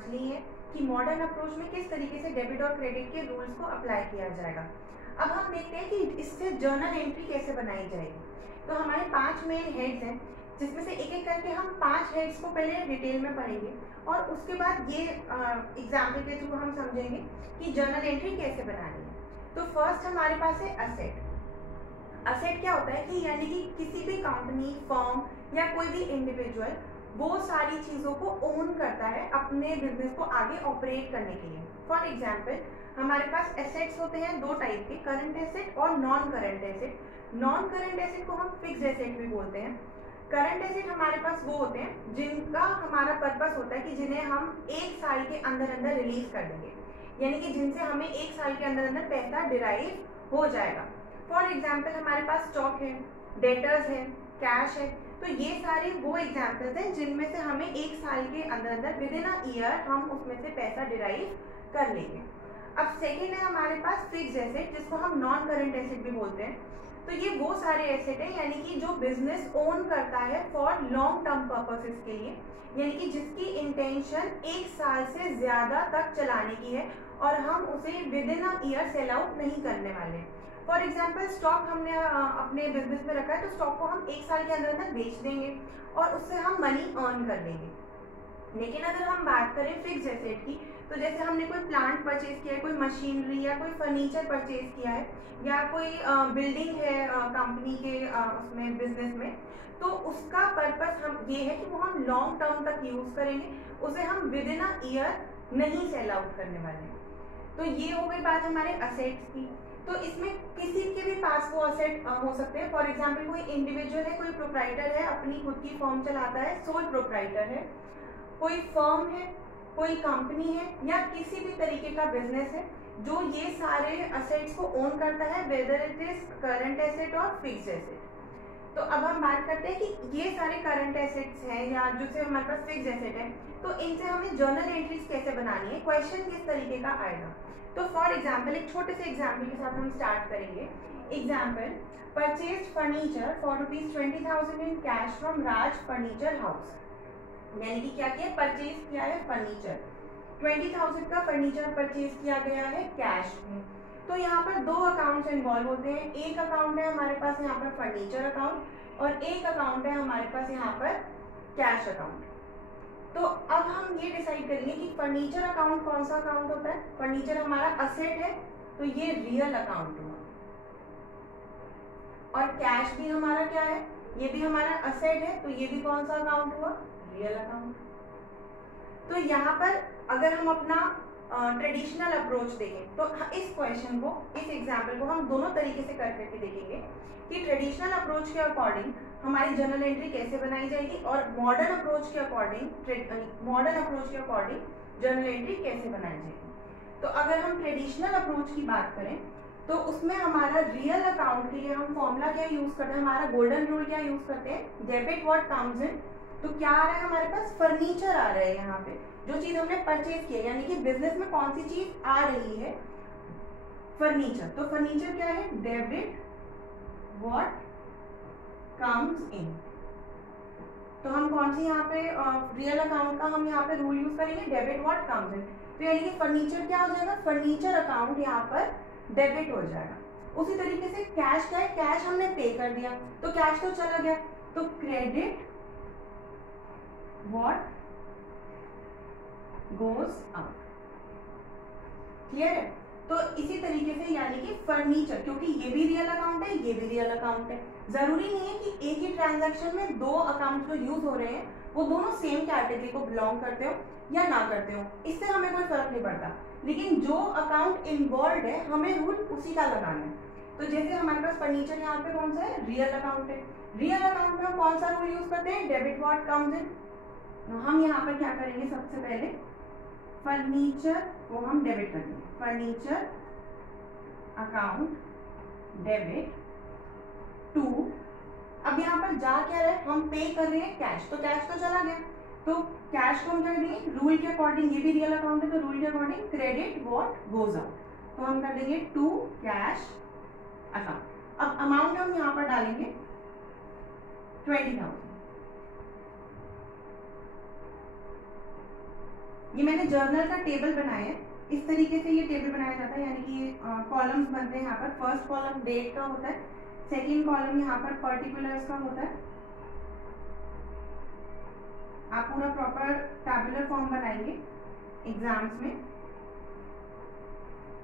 समझ ली है कि मॉडर्न अप्रोच में किस तरीके से डेबिट और क्रेडिट के रूल्स को अप्लाई किया जाएगा। अब हम देखते हैं कि इससे जर्नल एंट्री कैसे बनाई जाएगी। तो हमारे 5 मेन हेड्स हैं, जिसमें से एक एक करके हम 5 हेड्स को पहले डिटेल में पढ़ेंगे और उसके बाद ये एग्जाम्पल के थ्रू हम समझेंगे कि जर्नल एंट्री कैसे बनानी है। तो फर्स्ट हमारे पास है असेट। असेट क्या होता है कि यानी कि किसी भी कंपनी, फर्म या कोई भी इंडिविजुअल वो सारी चीज़ों को ओन करता है अपने बिजनेस को आगे ऑपरेट करने के लिए। फॉर एग्जाम्पल हमारे पास एसेट्स होते हैं 2 टाइप के, करंट एसेट और non current asset. Non current asset को हम फिक्स्ड एसेट भी बोलते हैं। करंट एसेट हमारे पास वो होते हैं जिनका हमारा पर्पस होता है कि जिन्हें हम 1 साल के अंदर अंदर रिलीज कर देंगे, यानी कि जिनसे हमें 1 साल के अंदर अंदर पैसा डिराइव हो जाएगा। फॉर एग्जाम्पल हमारे पास स्टॉक है, डेटर्स है, कैश है। तो ये सारे वो एग्जाम्पल्स हैं जिनमें से हमें 1 साल के अंदर अंदर विद इन अ ईयर हम उसमें से पैसा डिराइव कर लेंगे। अब सेकेंड है हमारे पास फिक्स्ड एसेट, जिसको हम नॉन करंट एसेट भी बोलते हैं। तो ये वो सारे एसेट हैं यानी कि जो बिजनेस ओन करता है फॉर लॉन्ग टर्म पर्पसेस के लिए, यानी कि जिसकी इंटेंशन 1 साल से ज्यादा तक चलाने की है और हम उसे with in a year sell out नहीं करने वाले। फॉर एग्जाम्पल स्टॉक हमने अपने बिजनेस में रखा है, तो स्टॉक को हम 1 साल के अंदर अंदर बेच देंगे और उससे हम मनी अर्न कर लेंगे। लेकिन अगर हम बात करें फिक्स्ड एसेट की, तो जैसे हमने कोई प्लांट परचेज किया है, कोई मशीनरी या कोई फर्नीचर परचेज किया है या कोई बिल्डिंग है कंपनी के उसमें बिजनेस में, तो उसका पर्पस हम ये है कि वो हम लॉन्ग टर्म तक यूज करेंगे, उसे हम विद इन अ ईयर नहीं सेल आउट करने वाले। तो ये हो गई बात हमारे असेट्स की। तो इसमें किसी के भी पास वो असेट हो सकते हैं। फॉर एग्जाम्पल कोई इंडिविजुअल है, कोई प्रोप्राइटर है, अपनी खुद की फर्म चलाता है, सोल प्रोप्राइटर है, कोई फर्म है, कोई कंपनी है या किसी भी तरीके का बिजनेस है जो ये सारे असेट्स को ओन करता है, whether it is current asset और फिक्स्ड एसेट। तो अब हम बात करते हैं कि ये सारे करंट एसेट्स हैं या जो से हमारे पास फिक्स्ड एसेट है, तो इनसे हमें जर्नल एंट्रीज कैसे बनानी है, क्वेश्चन किस तरीके का आएगा। तो फॉर एग्जाम्पल एक छोटे से एग्जाम्पल के साथ हम स्टार्ट करेंगे। Example, purchase furniture for ₹20,000 in cash from Raj furniture house. यानी कि क्या किया, परचेज किया है फर्नीचर, 20,000 का फर्नीचर परचेज किया गया है कैश में। तो यहाँ पर 2 अकाउंट्स इन्वॉल्व होते हैं। एक अकाउंट है हमारे पास यहाँ पर फर्नीचर अकाउंट और एक अकाउंट है हमारे पास यहाँ पर कैश अकाउंट। तो अब हम ये डिसाइड करेंगे कि फर्नीचर अकाउंट कौन सा अकाउंट होता है। फर्नीचर हमारा असेट है तो ये रियल अकाउंट हुआ, और कैश भी हमारा क्या है, ये भी हमारा असेट है, तो ये भी कौन सा अकाउंट हुआ, रियल अकाउंट। तो यहाँ पर अगर हम अपना ट्रेडिशनल अप्रोच देखें तो इस क्वेश्चन को, इस एग्जाम्पल को हम दोनों तरीके से कर करके देखेंगे कि ट्रेडिशनल अप्रोच के अकॉर्डिंग हमारी जर्नल एंट्री कैसे बनाई जाएगी और मॉडर्न अप्रोच के अकॉर्डिंग जर्नल एंट्री कैसे बनाई जाएगी। तो अगर हम ट्रेडिशनल अप्रोच की बात करें तो उसमें हमारा रियल अकाउंट के लिए हम फॉर्मूला क्या यूज करते हैं, हमारा गोल्डन रूल क्या यूज करते हैं, डेबिट व्हाट कम्स इन। तो क्या आ रहा है हमारे पास, फर्नीचर आ रहा है यहाँ पे, जो चीज हमने परचेज किया, यानी कि बिजनेस में कौन सी चीज आ रही है, फर्नीचर। तो फर्नीचर क्या है, डेबिट व्हाट कम्स इन। तो हम कौन सी यहाँ पे रियल अकाउंट का हम यहाँ पे रूल यूज करेंगे, डेबिट व्हाट कम्स इन। तो यानी कि फर्नीचर क्या हो जाएगा, फर्नीचर अकाउंट यहाँ पर डेबिट हो जाएगा। उसी तरीके से कैश क्या है, कैश हमने पे कर दिया तो कैश तो चला गया, तो credit what goes out. Clear है। तो इसी तरीके से यानी कि फर्नीचर, क्योंकि ये भी रियल अकाउंट है, ये भी रियल अकाउंट है, जरूरी नहीं है कि एक ही ट्रांजैक्शन में 2 अकाउंट जो यूज हो रहे हैं वो दोनों सेम कैटेगरी को बिलोंग करते हो या ना करते हो, इससे हमें कोई फर्क नहीं पड़ता। लेकिन जो अकाउंट इन्वॉल्व है हमें रूल उसी का लगाना है। तो जैसे हमारे पास फर्नीचर यहाँ पे कौन सा है, रियल अकाउंट है। रियल अकाउंट में हम कौन सा रूल यूज करते हैं, डेबिट व्हाट कम्स इन। हम यहाँ पर क्या करेंगे, सबसे पहले फर्नीचर को हम डेबिट करेंगे, फर्नीचर अकाउंट डेबिट टू। अब यहाँ पर जा क्या रहे, हम पे कर रहे हैं कैश, तो कैश तो चला गया, तो कैश को हम कर देंगे रूल के अकॉर्डिंग, ये भी रियल अकाउंट है तो रूल के according credit what goes out, तो हम कर देंगे टू कैश अकाउंट। अब अमाउंट हम यहाँ पर डालेंगे 20,000। ये मैंने जर्नल का टेबल बनाया है, इस तरीके से ये टेबल बनाया जाता है, यानी कि कॉलम्स बनते हैं। यहाँ पर फर्स्ट कॉलम डेट का होता है, सेकेंड कॉलम यहाँ पर पर्टिकुलर्स का होता है। आप पूरा प्रॉपर टैबुलर फॉर्म बनाएंगे एग्जाम्स में।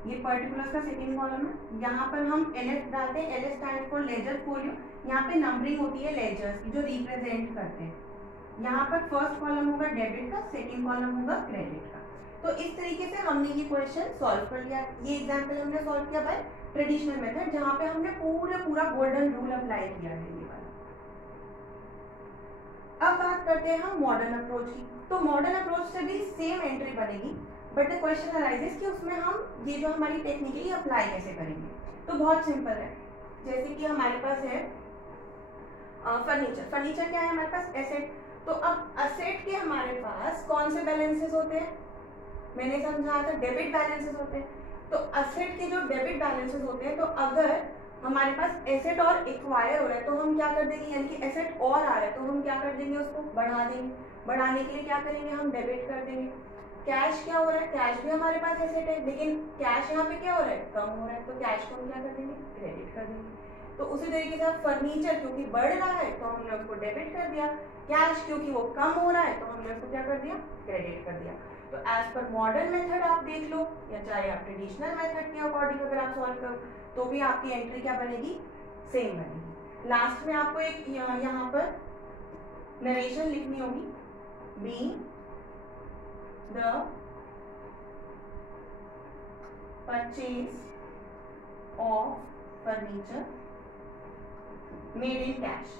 ये पर्टिकुलर्स का सेकेंड कॉलम है, यहाँ पर हम LF डालते हैं, LF stand for ledger folio. यहाँ पे नंबरिंग होती है लेजर्स की जो रिप्रेजेंट करते हैं। यहाँ पर फर्स्ट कॉलम होगा डेबिट का, सेकेंड कॉलम होगा क्रेडिट का। तो इस तरीके से हमने ये क्वेश्चन सॉल्व कर लिया। ये एग्जाम्पल हमने सॉल्व किया बाय ट्रेडिशनल मेथड, जहाँ पे हमने पूरा गोल्डन रूल अप्लाई किया है ये वाला। अब बात करते हैं हम मॉडर्न अप्रोच की। तो मॉडर्न अप्रोच से भी सेम एंट्री बनेगी, बट द क्वेश्चन अराइजेस कि उसमें हम ये जो हमारी टेक्निकली अप्लाई कैसे करेंगे। तो बहुत सिंपल है, जैसे कि हमारे पास है फर्नीचर। फर्नीचर क्या है हमारे पास? एसेट। तो अब असेट के हमारे पास कौन से बैलेंसेस होते हैं? मैंने समझाया था डेबिट बैलेंसेस होते हैं। तो असेट के जो डेबिट बैलेंसेस होते हैं, तो अगर हमारे पास एसेट और एक्वायर हो रहा है तो हम क्या कर देंगे, यानी कि एसेट और आ रहा है तो हम क्या कर देंगे, उसको बढ़ा देंगे। बढ़ाने के लिए क्या करेंगे, हम डेबिट कर देंगे। कैश क्या हो रहा है? कैश भी हमारे पास एसेट है, लेकिन कैश यहाँ पे क्या हो रहा है, कम हो रहा है, तो कैश को हम क्या कर देंगे, क्रेडिट कर देंगे। तो उसी तरीके से फर्नीचर क्योंकि बढ़ रहा है तो हमने उसको डेबिट कर दिया, कैश क्योंकि वो कम हो रहा है तो हमने उसको क्या कर दिया, क्रेडिट कर दिया। तो एज पर मॉडर्न मेथड आप देख लो, या चाहे आप ट्रेडिशनल मेथड के अकॉर्डिंग अगर आप सॉल्व करो तो भी आपकी एंट्री क्या बनेगी, सेम बनेगी। लास्ट में आपको एक यहाँ पर नरेशन लिखनी होगी, being the purchase of furniture made in cash.